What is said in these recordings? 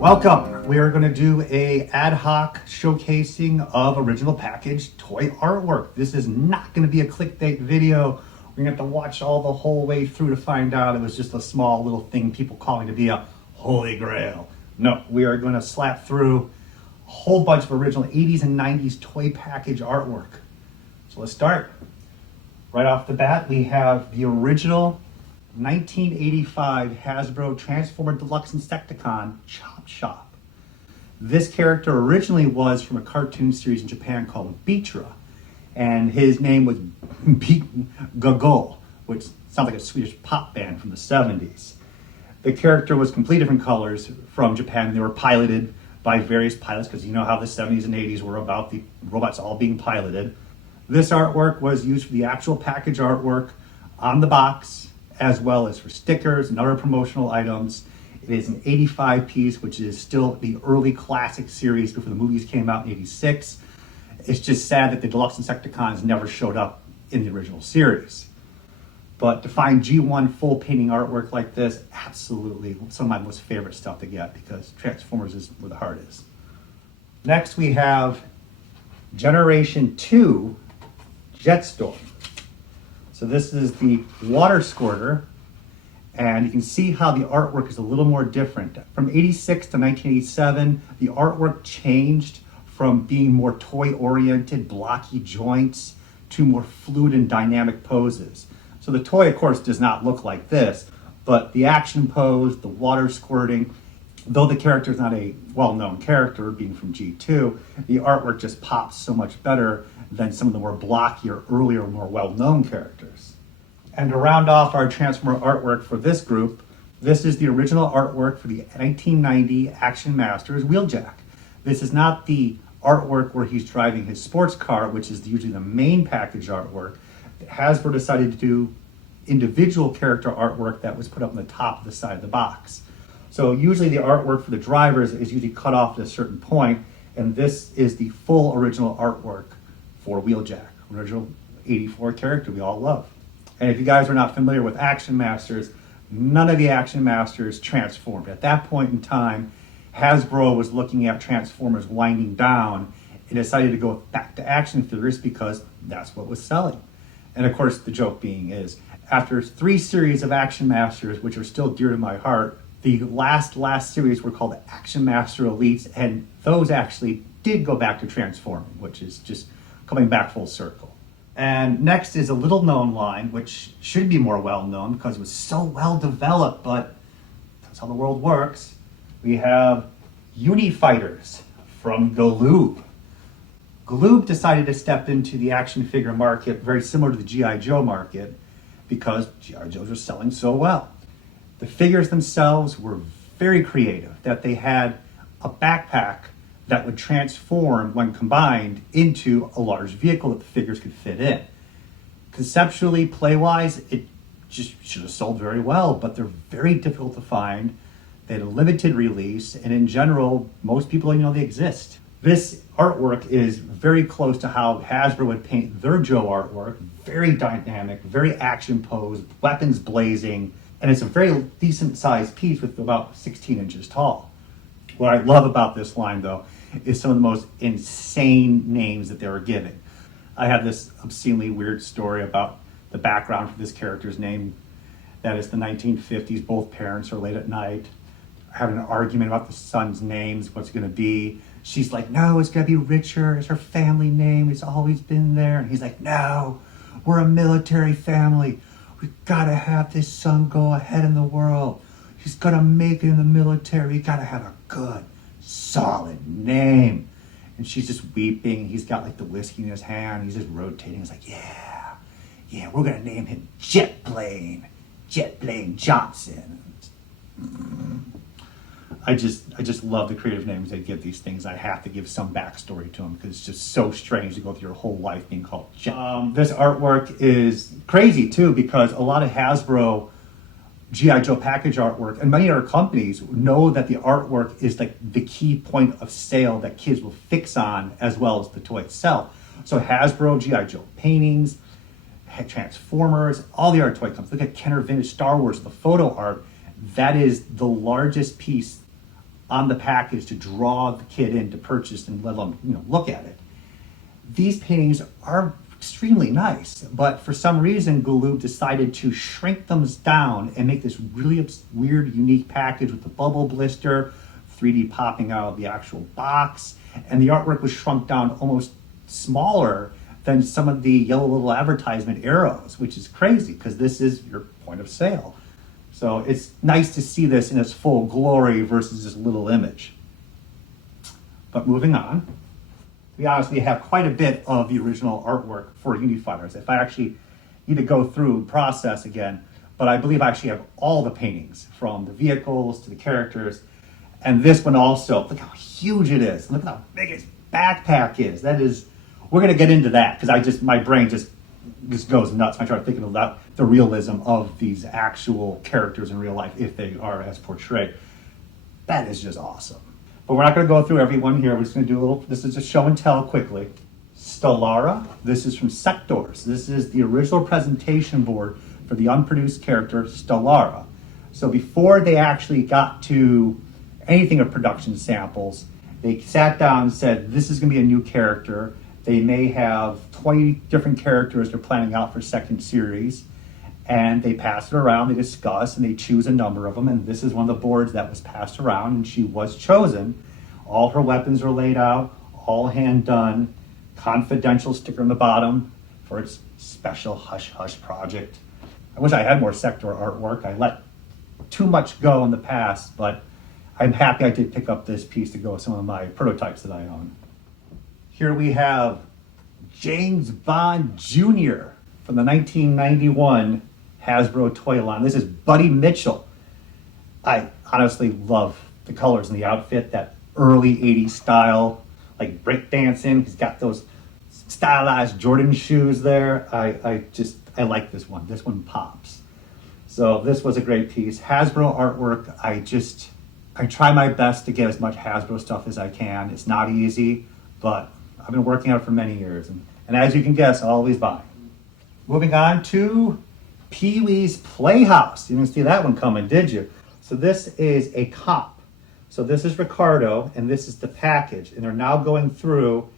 Welcome. We are going to do a ad hoc showcasing of original package toy artwork. This is not going to be a clickbait video. We're going to have to watch all the whole way through to find out it was just a small little thing people calling to be a holy grail. No, we are going to slap through a whole bunch of original 80s and 90s toy package artwork. So let's start. Right off the bat, we have the original 1985 Hasbro Transformer Deluxe Insecticon Chop Shop. This character originally was from a cartoon series in Japan called Beatra, and his name was Galoob, which sounds like a Swedish pop band from the 70s. The character was completely different colors from Japan. They were piloted by various pilots, because you know how the 70s and 80s were about the robots all being piloted. This artwork was used for the actual package artwork on the box, as well as for stickers and other promotional items. It is an 85 piece, which is still the early classic series before the movies came out in 86. It's just sad that the Deluxe Insecticons never showed up in the original series. But to find G1 full painting artwork like this, absolutely some of my most favorite stuff to get, because Transformers is where the heart is. Next we have Generation 2 Jetstorm. So this is the water squirter, and you can see how the artwork is a little more different. From 86 to 1987, the artwork changed from being more toy-oriented, blocky joints, to more fluid and dynamic poses. So the toy, of course, does not look like this, but the action pose, the water squirting, though the character is not a well-known character, being from G2, the artwork just pops so much better than some of the more blockier, earlier, more well-known characters. And to round off our Transformer artwork for this group, this is the original artwork for the 1990 Action Masters Wheeljack. This is not the artwork where he's driving his sports car, which is usually the main package artwork. Hasbro decided to do individual character artwork that was put up on the top of the side of the box. So usually the artwork for the drivers is usually cut off at a certain point, and this is the full original artwork for Wheeljack, original 84 character we all love. And if you guys are not familiar with Action Masters, none of the Action Masters transformed. At that point in time, Hasbro was looking at Transformers winding down and decided to go back to action figures because that's what was selling. And of course, the joke being is, after 3 series of Action Masters, which are still dear to my heart, the last series were called Action Master Elites, and those actually did go back to transforming, which is just coming back full circle. And next is a little known line, which should be more well known because it was so well developed, but that's how the world works. We have Uni Fighters from Galoob. Galoob decided to step into the action figure market very similar to the G.I. Joe market because G.I. Joes were selling so well. The figures themselves were very creative, that they had a backpack that would transform when combined into a large vehicle that the figures could fit in. Conceptually, play-wise, it just should have sold very well, but they're very difficult to find. They had a limited release, and in general, most people don't even know they exist. This artwork is very close to how Hasbro would paint their Joe artwork. Very dynamic, very action posed, weapons blazing, and it's a very decent sized piece with about 16 inches tall. What I love about this line, though, is some of the most insane names that they were giving. I have this obscenely weird story about the background for this character's name. That is the 1950s. Both parents are late at night, having an argument about the son's names, what's going to be. She's like, no, it's going to be Richard. It's her family name. It's always been there. And he's like, no, we're a military family. We've got to have this son go ahead in the world. He's going to make it in the military. We got to have a good, solid name. And she's just weeping. He's got like the whiskey in his hand. He's just rotating. He's like, yeah, we're going to name him Jet Plane Johnson. I just love the creative names they give these things. I have to give some backstory to them because it's just so strange to go through your whole life being called Jet. This artwork is crazy too, because a lot of Hasbro G.I. Joe package artwork and many other companies know that the artwork is like the key point of sale that kids will fix on, as well as the toy itself. So Hasbro G.I. Joe paintings, Transformers, all the art toy companies. Look at Kenner Vintage Star Wars, the photo art. That is the largest piece on the package to draw the kid in to purchase and let them, look at it. These paintings are extremely nice, but for some reason, Galoob decided to shrink them down and make this really weird, unique package with the bubble blister, 3D popping out of the actual box, and the artwork was shrunk down almost smaller than some of the yellow little advertisement arrows, which is crazy because this is your point of sale. So it's nice to see this in its full glory versus this little image. But moving on, to be honest, we have quite a bit of the original artwork for Uni Fighters. If I actually need to go through process again, but I believe I actually have all the paintings from the vehicles to the characters. And this one also, look how huge it is. Look how big its backpack is. That is, we're gonna get into that because my brain just goes nuts when I start thinking about the realism of these actual characters in real life if they are as portrayed. That is just awesome. But we're not gonna go through every one here. We're just gonna do a little, this is just show and tell quickly. Stellara, this is from Sectors. This is the original presentation board for the unproduced character Stellara. So before they actually got to anything of production samples, they sat down and said, this is gonna be a new character. They may have 20 different characters they're planning out for second series. And they pass it around, they discuss, and they choose a number of them. And this is one of the boards that was passed around, and she was chosen. All her weapons are laid out, all hand done, confidential sticker on the bottom for its special hush hush project. I wish I had more Sector artwork. I let too much go in the past, but I'm happy I did pick up this piece to go with some of my prototypes that I own. Here we have James Bond Jr. from the 1991 Hasbro toy line. This is Buddy Mitchell. I honestly love the colors in the outfit, that early 80s style, like breakdancing. He's got those stylized Jordan shoes there. I like this one. This one pops. So this was a great piece. Hasbro artwork, I try my best to get as much Hasbro stuff as I can. It's not easy, but I've been working on it for many years. And as you can guess, I'll always buy. Moving on to Pee-wee's Playhouse. You didn't see that one coming, did you? So this is a cop. So this is Ricardo, and this is the package. And they're now going through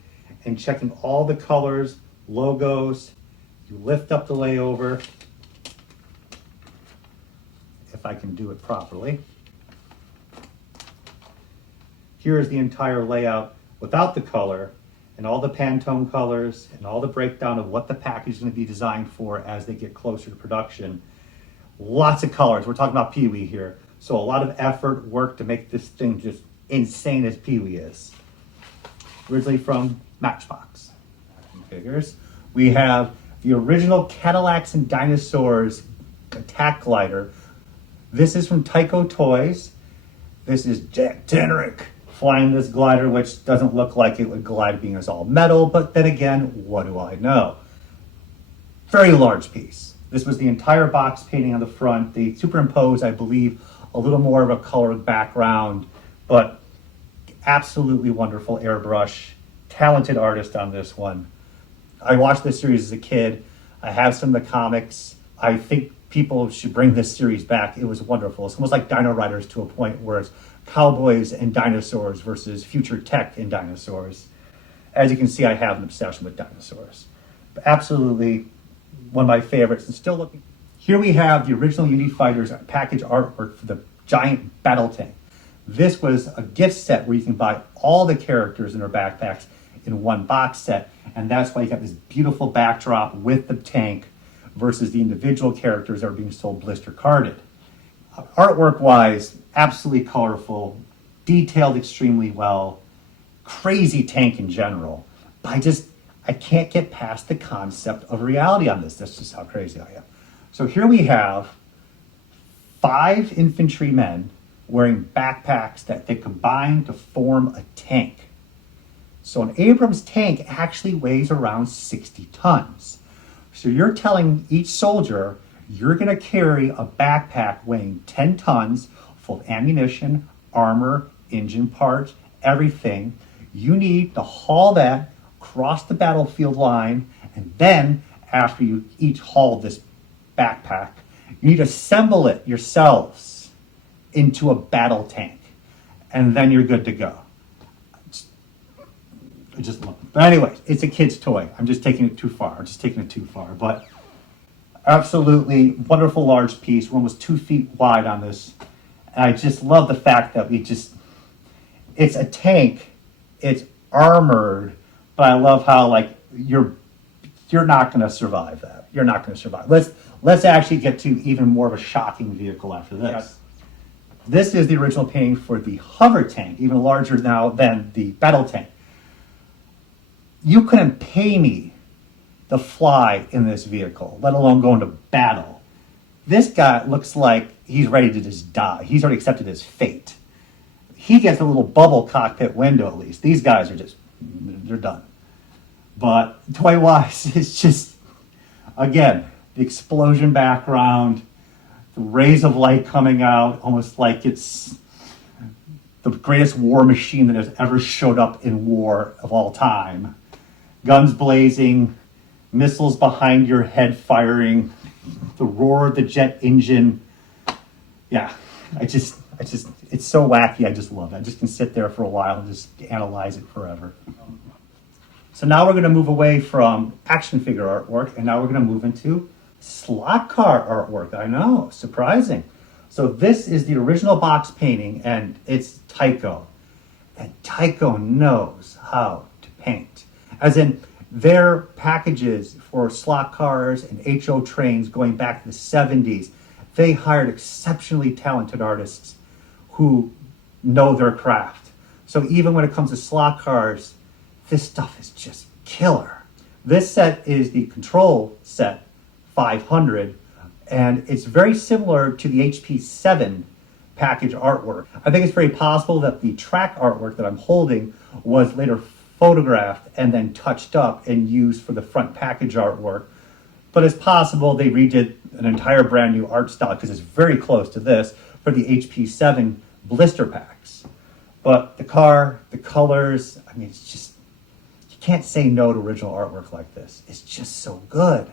and checking all the colors, logos. You lift up the layover, if I can do it properly. Here is the entire layout without the color, and all the Pantone colors and all the breakdown of what the package is going to be designed for as they get closer to production. Lots of colors. We're talking about Pee-wee here. So a lot of effort, work to make this thing just insane as Pee-wee is. Originally from Matchbox figures. We have the original Cadillacs and Dinosaurs attack glider. This is from Tyco Toys. This is Jack Tenerick flying this glider, which doesn't look like it would glide being as all metal, but then again, what do I know? Very large piece. This was the entire box painting on the front. They superimposed, I believe, a little more of a colored background, but absolutely wonderful airbrush. Talented artist on this one. I watched this series as a kid. I have some of the comics. I think people should bring this series back. It was wonderful. It's almost like Dino Riders to a point where it's cowboys and dinosaurs versus future tech and dinosaurs. As you can see, I have an obsession with dinosaurs. But absolutely one of my favorites and still looking. Here we have the original Uni Fighters package artwork for the giant battle tank. This was a gift set where you can buy all the characters in their backpacks in one box set, and that's why you got this beautiful backdrop with the tank versus the individual characters that are being sold blister carded. Artwork wise, absolutely colorful, detailed extremely well, crazy tank in general. But I can't get past the concept of reality on this. That's just how crazy I am. So here we have 5 infantrymen wearing backpacks that they combine to form a tank. So an Abrams tank actually weighs around 60 tons. So you're telling each soldier you're going to carry a backpack weighing 10 tons full of ammunition, armor, engine parts, everything. You need to haul that across the battlefield line, and then after you each haul this backpack, you need to assemble it yourselves into a battle tank. and then you're good to go. I just love it. But anyways, it's a kid's toy. I'm just taking it too far. But absolutely wonderful large piece. We're almost 2 feet wide on this. And I just love the fact that it's a tank. It's armored, but I love how like you're not going to survive that. You're not going to survive. Let's actually get to even more of a shocking vehicle after this. Yes. This is the original painting for the hover tank, even larger now than the battle tank. You couldn't pay me to fly in this vehicle, let alone go into battle. This guy looks like he's ready to just die. He's already accepted his fate. He gets a little bubble cockpit window at least. These guys are they're done. But toy-wise, it's just, again, the explosion background, the rays of light coming out, almost like it's the greatest war machine that has ever showed up in war of all time. Guns blazing, missiles behind your head firing, the roar of the jet engine. Yeah, it's so wacky. I just love it. I just can sit there for a while and just analyze it forever. So now we're going to move away from action figure artwork, and now we're going to move into slot car artwork. I know, surprising. So this is the original box painting, and it's Tyco. And Tyco knows how to paint. As in, their packages for slot cars and HO trains going back to the 70s, they hired exceptionally talented artists who know their craft. So even when it comes to slot cars, this stuff is just killer. This set is the Control Set 500, and it's very similar to the HP7 package artwork. I think it's very possible that the track artwork that I'm holding was later photographed and then touched up and used for the front package artwork. But it's possible they redid an entire brand new art style, because it's very close to this, for the HP7 blister packs. But the car, the colors, I mean, it's just, you can't say no to original artwork like this. It's just so good.